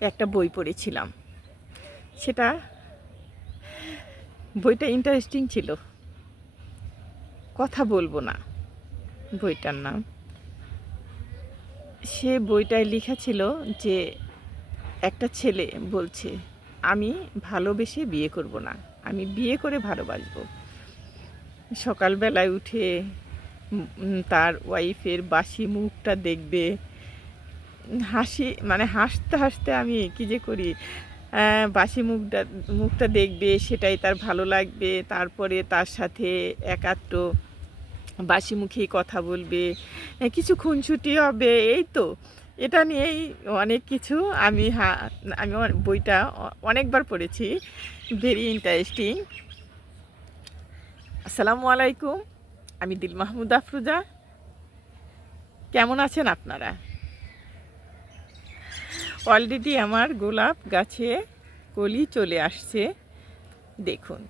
একটা বই পড়েছিলাম। সেটা, বইটা ইন্টারেস্টিং ছিল। কথা বলব না বইটার নাম। সে বইটায় লেখা ছিল যে, একটা ছেলে বলছে, আমি ভালোবেসে বিয়ে করব না, আমি বিয়ে করে ভালোবাসবো। সকালবেলায় উঠে তার ওয়াইফের বাসি মুখটা দেখবে হাসি মানে হাসতে হাসতে আমি কি যে করি? বাসি মুখটা মুখটা দেখবে, সেটাই তার ভালো লাগবে, তারপরে তার সাথে একাত্র বাসি মুখেই কথা বলবে কিছু খুনছুটি হবে, এই তো। এটা নিয়েই অনেক কিছু আমি হা, আমি বইটা অনেকবার পড়েছি, ভেরি ইন্টারেস্টিং। আসসালামু আলাইকুম, আমি দিল মাহমুদ আফরুজা। কেমন আছেন আপনারা? অলরেডি আমার গোলাপ গাছে কলি চলে আসছে। দেখুন।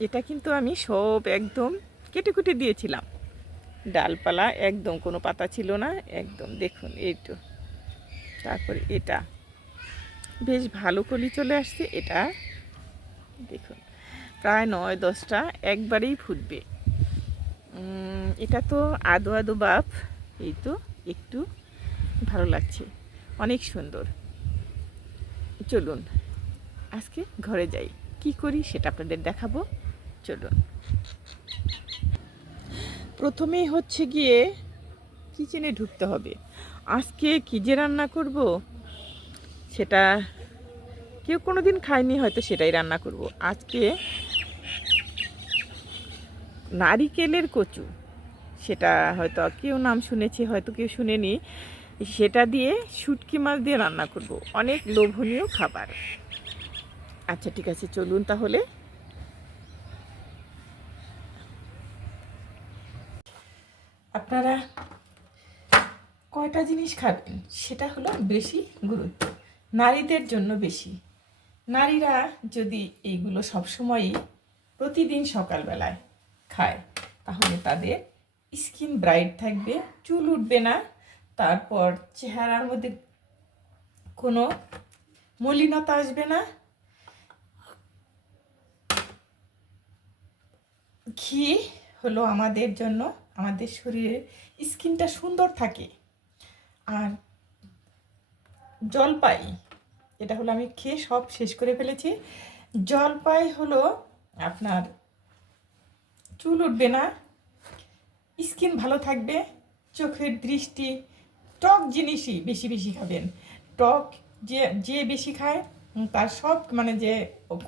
এটা কিন্তু আমি সব একদম কেটে কুটে দিয়েছিলাম। ডালপালা একদম, কোনো পাতা ছিল না, একদম। দেখুন, এই তো। তারপরে এটা। বেশ ভালো কলি চলে আসছে, এটা। দেখুন, প্রায় নয় দশটা একবারেই ফুটবে। এটা তো আদো আদো বাপ, এই তো, একটু ভালো লাগছে। অনেক সুন্দর। চলুন, আজকে ঘরে যাই। কি করি সেটা আপনাদের দেখাবো। চলুন। প্রথমেই হচ্ছে গিয়ে কিচেনে ঢুকতে হবে। আজকে কী যে রান্না করব, সেটা কেউ কোনো দিন খায়নি, হয়তো সেটাই রান্না করব। আজকে নারিকেলের কচু, সেটা হয়তো কেউ নাম শুনেছে, হয়তো কেউ শুনেনি। সেটা দিয়ে শুটকি মাছ দিয়ে রান্না করব। অনেক লোভনীয় খাবার। আচ্ছা ঠিক আছে, চলুন তাহলে। আপনারা কয়টা জিনিস খাবেন? সেটা হলো বেশি গুরুত্ব। নারীদের জন্য বেশি। নারীরা যদি এইগুলো সবসময়ই প্রতিদিন সকালবেলায় খায়, তাহলে তাদের স্কিন ব্রাইট থাকবে, চুল উঠবে না। তারপর চেহারার মধ্যে কোনো মলিনতা আসবে না। ঘি হলো আমাদের জন্য, আমাদের শরীরের স্কিনটা সুন্দর থাকে। আর জলপাই, এটা হলো আমি খেয়ে সব শেষ করে ফেলেছি। জলপাই হলো আপনার চুল উঠবে না, স্কিন ভালো থাকবে, চোখের দৃষ্টি টক জিনিসই বেশি বেশি খাবেন। টক যে যে বেশি খায় তার সব মানে যে,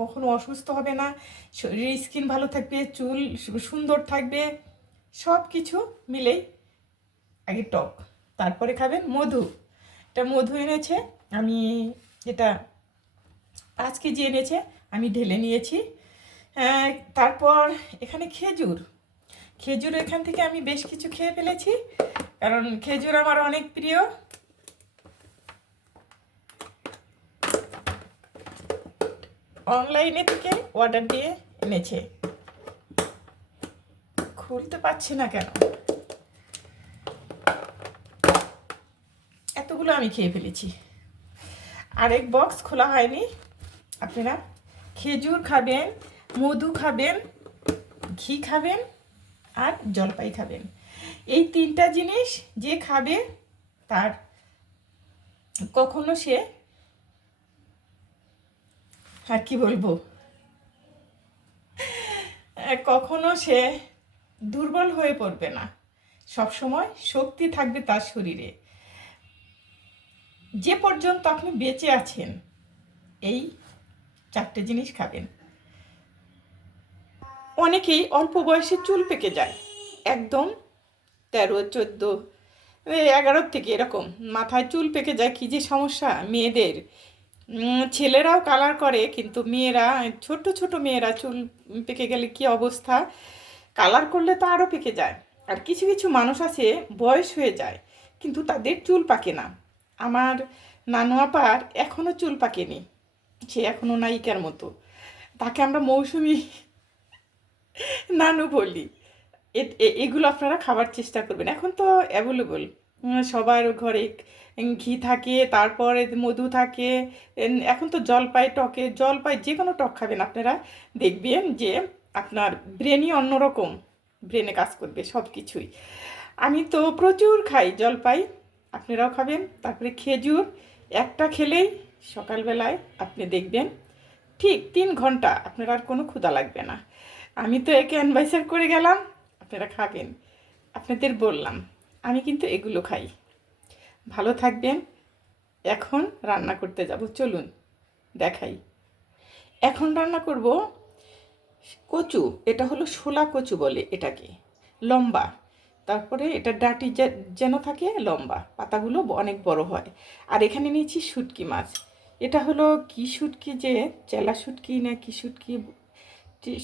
কখনো অসুস্থ হবে না, শরীরের স্কিন ভালো থাকবে, চুল সুন্দর থাকবে, সব কিছু মিলেই আগে টক। তারপরে খাবেন মধু। এটা মধু এনেছে, আমি এটা পাঁচ কেজি এনেছে, আমি ঢেলে নিয়েছি। তারপর এখানে খেজুর। খেজুর এখান থেকে আমি বেশ কিছু খেয়ে ফেলেছি। কারণ খেজুর আমার অনেক প্রিয়। অনলাইনে থেকে অর্ডার দিয়ে এনেছে। খুলতে পারছি না কেন? এতগুলো আমি খেয়ে ফেলেছি। আরেক বক্স খোলা হয়নি। আপনারা খেজুর খাবেন, মধু খাবেন, ঘি খাবেন আর জলপাই খাবেন। এই তিনটা জিনিস যে খাবে তার, কখনো সে, আর কি বলব? কখনো সে দুর্বল হয়ে পড়বে না। সব সময় শক্তি থাকবে তার শরীরে। যে পর্যন্ত আপনি বেঁচে আছেন, এই চারটে জিনিস খাবেন। অনেকেই অল্প বয়সে চুল পেকে যায়। একদম তেরো, চোদ্দ এগারোর থেকে এরকম। মাথায় চুল পেকে যায়, কী যে সমস্যা মেয়েদের। ছেলেরাও কালার করে, কিন্তু মেয়েরা, ছোট ছোট মেয়েরা চুল পেকে গেলে কি অবস্থা? কালার করলে তো আরও পেকে যায়। আর কিছু কিছু মানুষ আছে, বয়স হয়ে যায়, কিন্তু তাদের চুল পাকে না। আমার নানু আপার এখনও চুল পাকেনি। সে এখনও নায়িকার মতো। তাকে আমরা মৌসুমি নানু বলি। এগুলো আপনারা খাবার চেষ্টা করবেন। এখন তো অ্যাভেলেবল সবার ঘরে ঘি থাকে, তারপরে মধু থাকে এখন তো জলপাই টকে, জলপাই যে কোনো টক খাবেন আপনারা। দেখবেন যে আপনার ব্রেনই অন্যরকম ব্রেনে কাজ করবে সব কিছুই আমি তো প্রচুর খাই জলপাই, আপনারাও খাবেন। তারপরে খেজুর, একটা খেলেই সকালবেলায় আপনি দেখবেন, ঠিক তিন ঘণ্টা আপনার আর কোনো ক্ষুধা লাগবে না। আমি তো একে অ্যানভাইসার করে গেলাম আপনারা খাবেন। আপনাদের বললাম, আমি কিন্তু এগুলো খাই। ভালো থাকবেন, এখন রান্না করতে যাব, চলুন, দেখাই। এখন রান্না করব কচু, এটা হলো শোলা কচু বলে এটাকে, লম্বা। তারপরে এটা ডাটি যেন থাকে লম্বা, পাতাগুলো অনেক বড় হয়। আর এখানে নিয়েছি শুটকি মাছ। এটা হলো কি শুটকি যে, চেলা শুটকি না কি শুটকি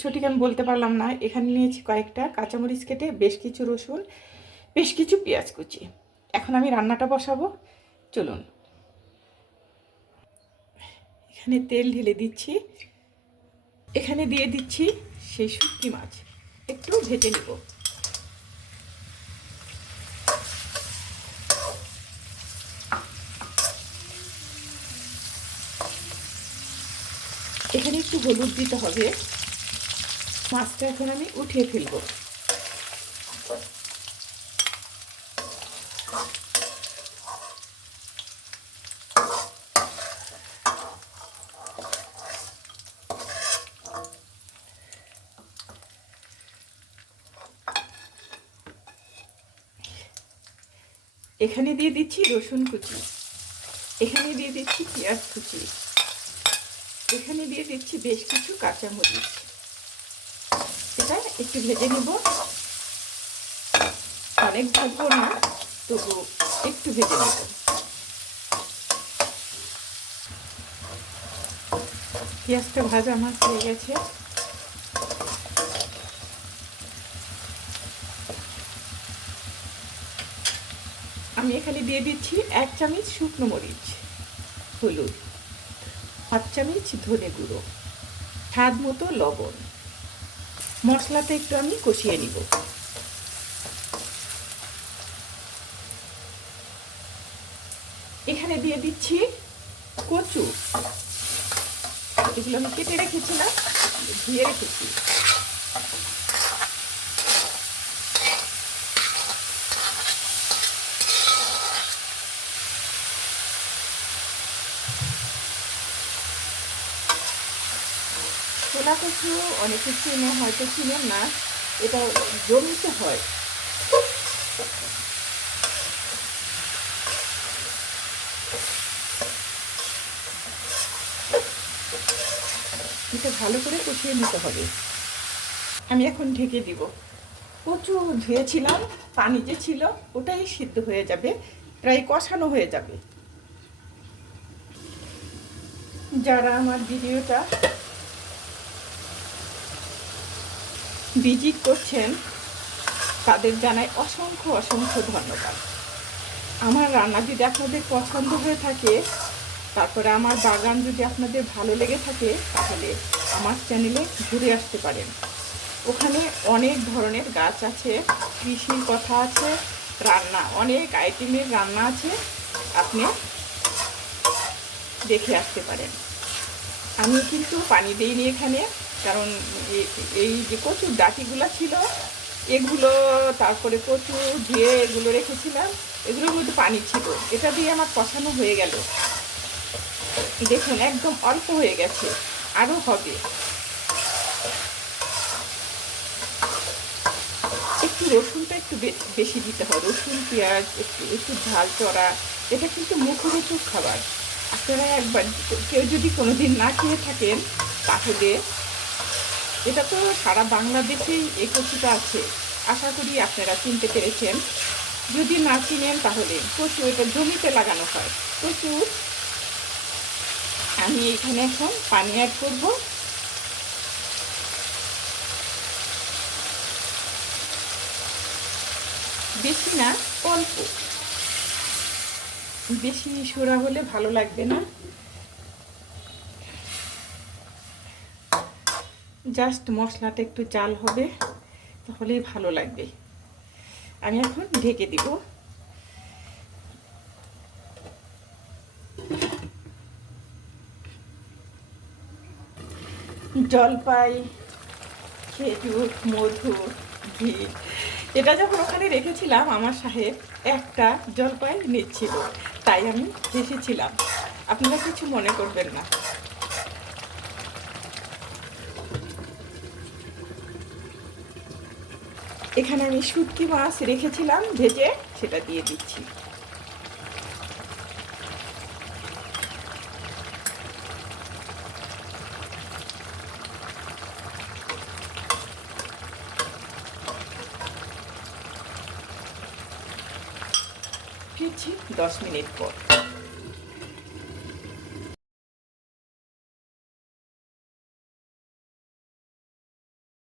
সঠিক আমি বলতে পারলাম না, এখানে নিয়েছি কয়েকটা কাঁচামরিচ কেটে, বেশ কিছু রসুন, বেশ কিছু পেঁয়াজ কুচি। এখন আমি রান্নাটা বসাবো। চলুন। এখানে তেল ঢেলে দিচ্ছি। এখানে দিয়ে দিচ্ছি সেই শুটকি মাছ। একটু ভেজে নেব। এখানে একটু হলুদ দিতে হবে। মাছটা এখন আমি উঠিয়ে ফেলব। এখানে দিয়ে দিচ্ছি রসুন কুচি। এখানে দিয়ে দিচ্ছি পেঁয়াজ কুচি। এখানে দিয়ে দিচ্ছি বেশ কিছু কাঁচামরিচ। এটা একটু ভেজে নেব। অনেক ভাজবো না, তবু একটু ভেজে নেব। পেঁয়াজটা ভাজা আমার হয়ে গেছে। আমি এখানে দিয়ে দিচ্ছি এক চামচ শুকনো মরিচ, হলুদ হাফ চামচ ধনে গুঁড়ো, স্বাদ মতো লবণ। মশলাটা একটু আমি কষিয়ে নিব। এখানে দিয়ে দিচ্ছি কচু। এগুলো আমি কেটে রেখেছিলাম, ধুয়ে রেখেছি। ছোলা কচু অনেকে চিনে হয়তো চিনেন না, এটা জমিতে হয়। এটা ভালো করে কষিয়ে নিতে হবে। আমি এখন ঢেকে দিব। কচু ধুয়েছিলাম, পানি যে ছিল, ওটাই সিদ্ধ হয়ে যাবে, প্রায় কষানো হয়ে যাবে। যারা আমার ভিডিওটা ভিজিট করছেন, তাদের জানাই অসংখ্য অসংখ্য ধন্যবাদ। আমার রান্না যদি আপনাদের পছন্দ হয়ে থাকে, তারপরে আমার বাগান যদি আপনাদের ভালো লেগে থাকে, তাহলে আমার চ্যানেলে ঘুরে আসতে পারেন। ওখানে অনেক ধরনের গাছ আছে, কৃষির কথা আছে, রান্না, অনেক আইটেমের রান্না আছে, আপনি দেখে আসতে পারেন। আমি কিন্তু পানি দিইনি এখানে। কারণ এই যে কচুর ডাটিগুলো ছিল, এগুলো তারপরে কচু দিয়ে এগুলো রেখেছিলাম, এগুলোর মধ্যে পানি ছিল। এটা দিয়ে আমার কষানো হয়ে গেল। দেখুন, একদম অল্প হয়ে গেছে। আরও হবে। একটু রসুনটা একটু বেশি দিতে হয়। রসুন, পেঁয়াজ, একটু একটু ঝাল, চড়া, এটা কিন্তু মুখরোচক খাবার। আপনারা একবার কেউ যদি কোনোদিন না খেয়ে থাকেন, তাহলে এটা তো সারা বাংলাদেশেই এই কচুটা আছে। আশা করি আপনারা চিনতে পেরেছেন। যদি না চিনেন তাহলে কচু এটা জমিতে লাগানো হয়। কচু আমি এখানে এখন পানি অ্যাড করব। বেশি না, অল্প। বেশি সোরা হলে ভালো লাগবে না। জাস্ট মশলাটা একটু চাল হবে, তাহলেই ভালো লাগবে। আমি এখন ঢেকে দিব। জলপাই, খেজুর, মধু, ঘি, এটা যখন ওখানে রেখেছিলাম আমার সাহেব, একটা জলপাই নিচ্ছিল, তাই আমি হেসেছিলাম আপনারা কিছু মনে করবেন না। এখানে আমি শুটকি মাছ রেখেছিলাম ভেজে সেটা দিয়ে দিচ্ছি। দশ মিনিট পর।